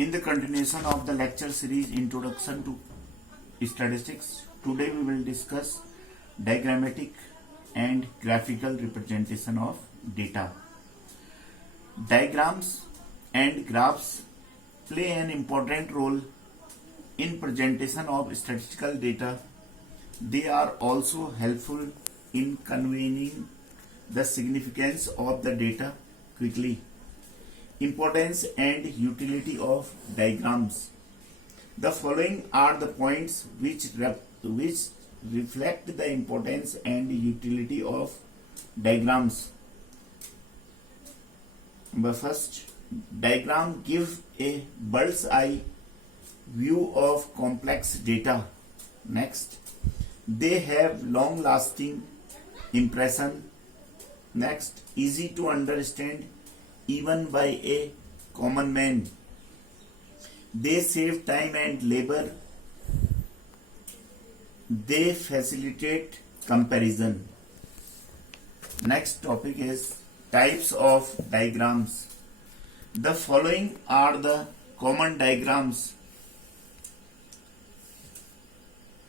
In the continuation of the lecture series Introduction to Statistics, today we will discuss diagrammatic and graphical representation of data. Diagrams and graphs play an important role in presentation of statistical data. They are also helpful in conveying the significance of the data quickly. Importance and utility of diagrams. The following are the points which reflect the importance and utility of diagrams. Number first, diagram give a bird's eye view of complex data. Next, they have long lasting impression. Next, easy to understand even by a common man. They save time and labor. They facilitate comparison. Next topic is types of diagrams. The following are the common diagrams: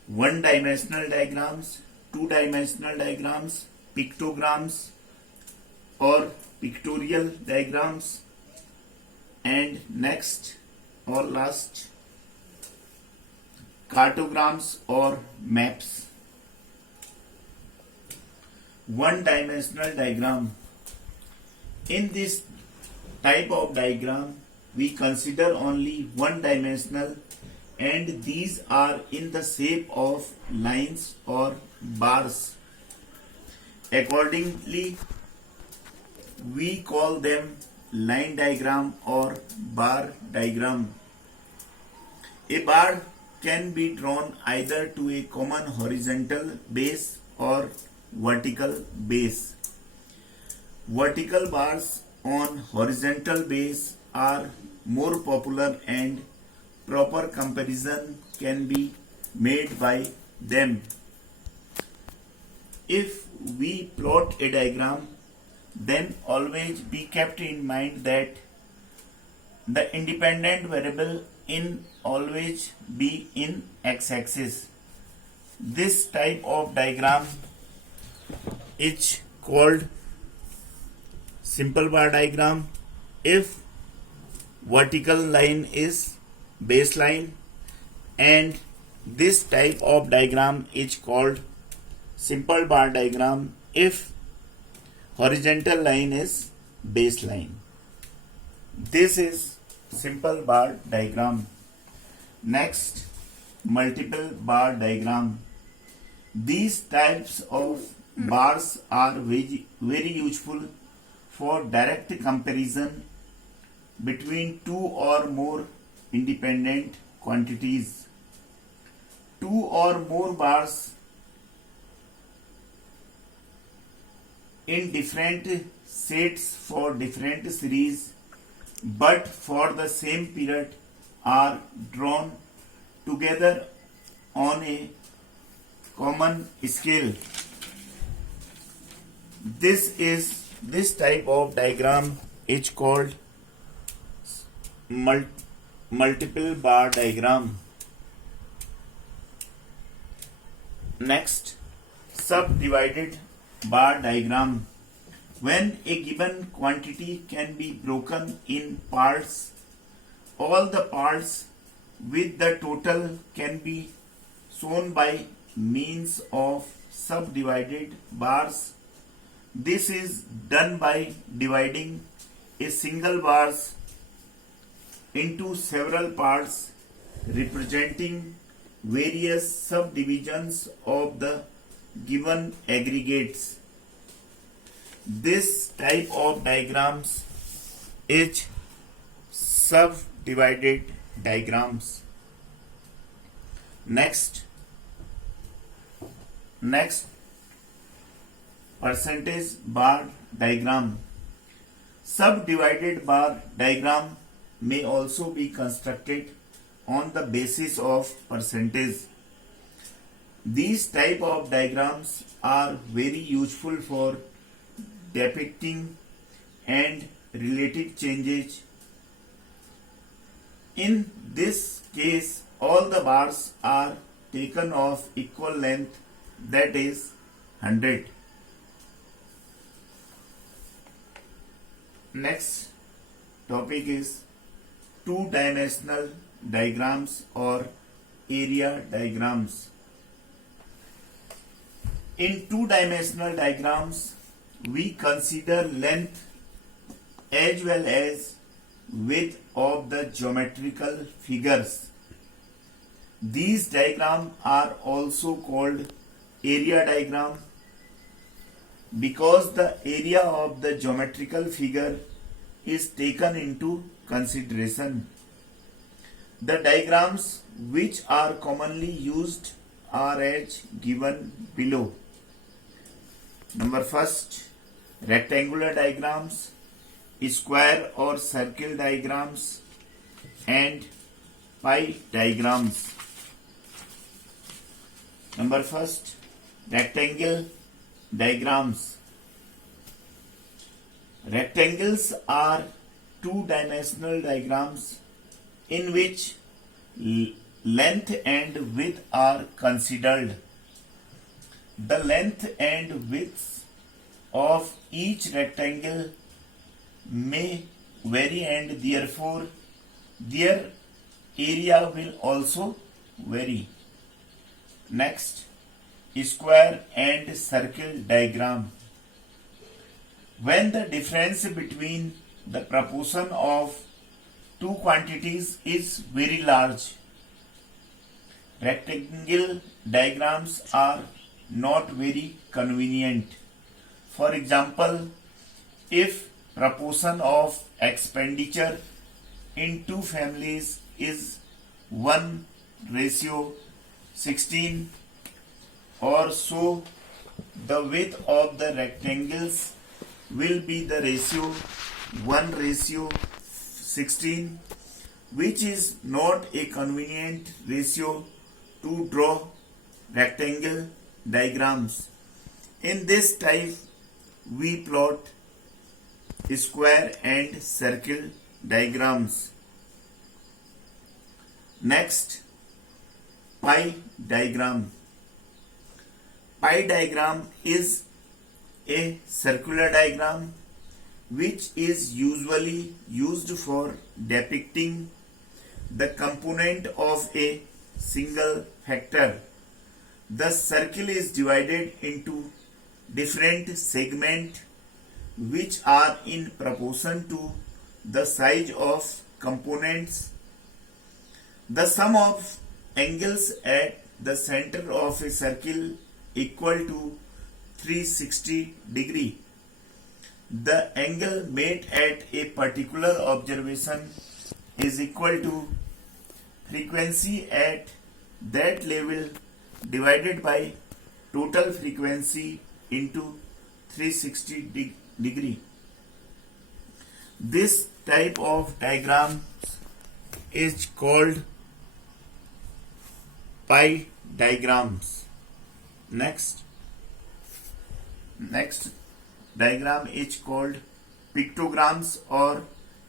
one-dimensional diagrams, two-dimensional diagrams, pictograms or pictorial diagrams, and next or last, cartograms or maps. One-dimensional diagram. In this type of diagram, we consider only one-dimensional, and these are in the shape of lines or bars. Accordingly, we call them line diagram or bar diagram. A bar can be drawn either to a common horizontal base or vertical base. Vertical bars on horizontal base are more popular, and proper comparison can be made by them. If we plot a diagram, then always be kept in mind that the independent variable in always be in x-axis. This type of diagram is called simple bar diagram if vertical line is baseline, and this type of diagram is called simple bar diagram if horizontal line is baseline. This is simple bar diagram. Next, multiple bar diagram. These types of bars are very useful for direct comparison between two or more independent quantities. Two or more bars in different sets for different series but for the same period are drawn together on a common scale. This type of diagram is called multiple bar diagram. Next, subdivided bar diagram. When a given quantity can be broken in parts, all the parts with the total can be shown by means of subdivided bars. This is done by dividing a single bars into several parts representing various subdivisions of the given aggregates. This type of diagrams is subdivided diagrams. Next, percentage bar diagram. Subdivided bar diagram may also be constructed on the basis of percentage. These type of diagrams are very useful for depicting and related changes In this case, all the bars are taken of equal length, that is 100. Next topic is two-dimensional diagrams or area diagrams. In two-dimensional diagrams, we consider length as well as width of the geometrical figures. These diagrams are also called area diagram because the area of the geometrical figure is taken into consideration. The diagrams which are commonly used are as given below. Number first, rectangular diagrams, square or circle diagrams, and pie diagrams. Number first, rectangle diagrams. Rectangles are two-dimensional diagrams in which length and width are considered. The length and width of each rectangle may vary and therefore their area will also vary. Next, square and circle diagram. When the difference between the proportion of two quantities is very large, rectangle diagrams are not very convenient. For example, if proportion of expenditure in two families is 1:16 or so, the width of the rectangles will be the ratio 1:16, which is not a convenient ratio to draw rectangle diagrams. In this type, we plot square and circle diagrams. Next, pie diagram. Pie diagram is a circular diagram which is usually used for depicting the component of a single factor. The circle is divided into different segments which are in proportion to the size of components. The sum of angles at the center of a circle equal to 360 degree. The angle made at a particular observation is equal to frequency at that level divided by total frequency into 360 degree. This type of diagram is called pie diagrams. Next diagram is called pictograms or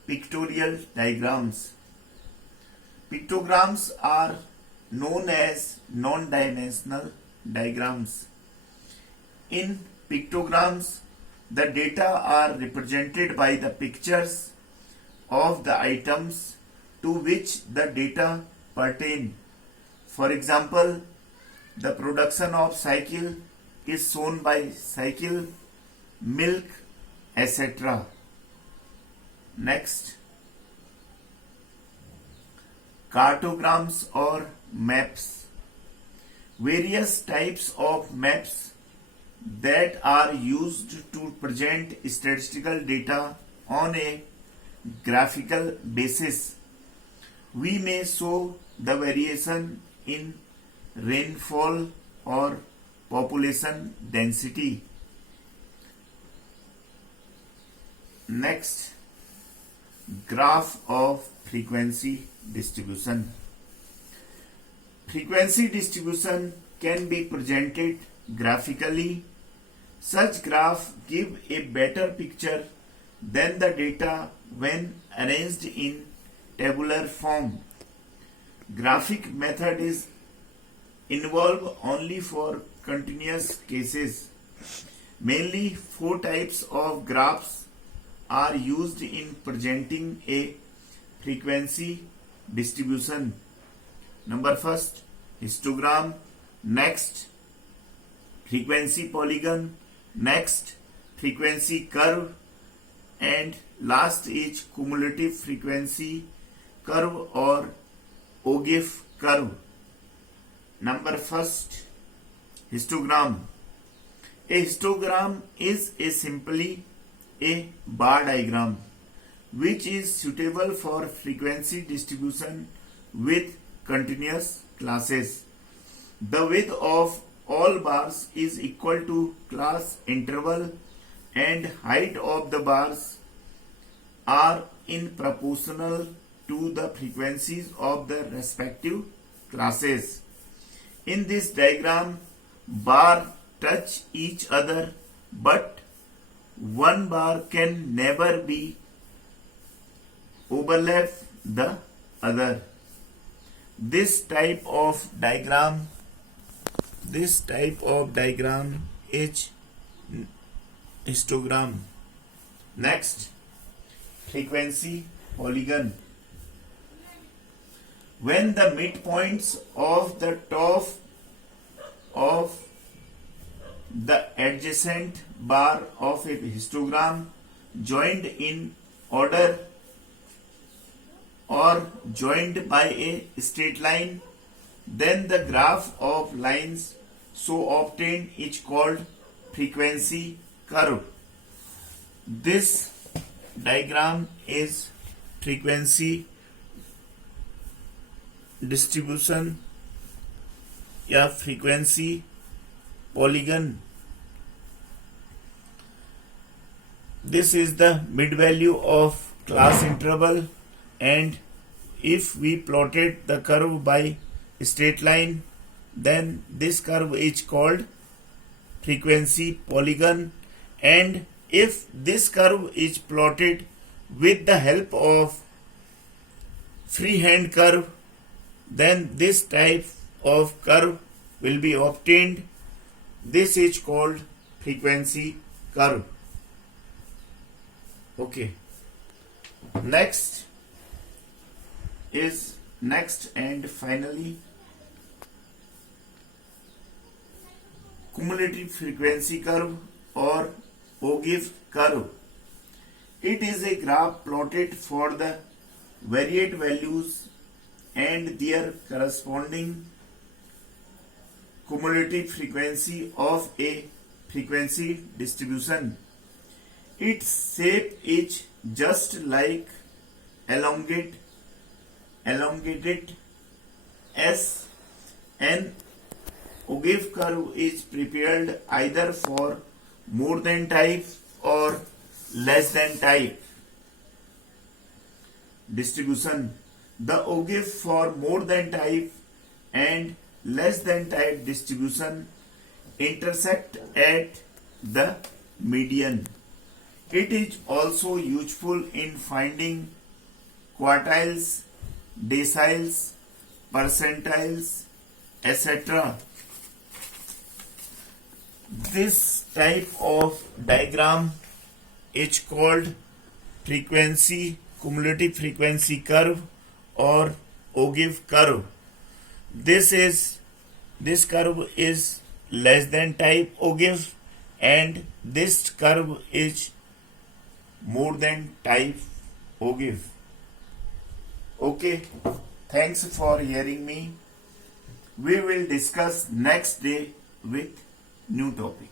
pictorial diagrams. Pictograms are known as non-dimensional diagrams. In pictograms, the data are represented by the pictures of the items to which the data pertain. For example, the production of cycle is shown by cycle, milk, etc. Next, cartograms or maps. Various types of maps that are used to present statistical data on a graphical basis. We may show the variation in rainfall or population density. Next, graph of frequency distribution. Frequency distribution can be presented graphically. Such graphs give a better picture than the data when arranged in tabular form. Graphic method is involved only for continuous cases. Mainly 4 types of graphs are used in presenting a frequency distribution. Number first, histogram, next frequency polygon, next frequency curve, and last is cumulative frequency curve or Ogive curve. Number first, histogram. A histogram is simply a bar diagram which is suitable for frequency distribution with continuous classes. The width of all bars is equal to class interval and height of the bars are in proportional to the frequencies of the respective classes. In this diagram, bars touch each other, but one bar can never be overlap the other. This type of diagram is histogram. Next, frequency polygon. When the midpoints of the top of the adjacent bar of a histogram joined in order or joined by a straight line, then the graph of lines so obtained is called frequency curve. This diagram is frequency distribution या frequency polygon. This is the mid value of class interval, and if we plotted the curve by straight line, then this curve is called frequency polygon, and if this curve is plotted with the help of freehand curve, then this type of curve will be obtained. This is called frequency curve. Okay. Next and finally cumulative frequency curve or Ogive curve. It is a graph plotted for the varied values and their corresponding cumulative frequency of a frequency distribution. Its shape is just like elongated S. An Ogive curve is prepared either for more than type or less than type distribution. The Ogive for more than type and less than type distribution intersect at the median. It is also useful in finding quartiles, deciles, percentiles, etc. This type of diagram is called cumulative frequency curve or Ogive curve. This curve is less than type Ogive, and this curve is more than type Ogive. Okay, thanks for hearing me. We will discuss next day with new topic.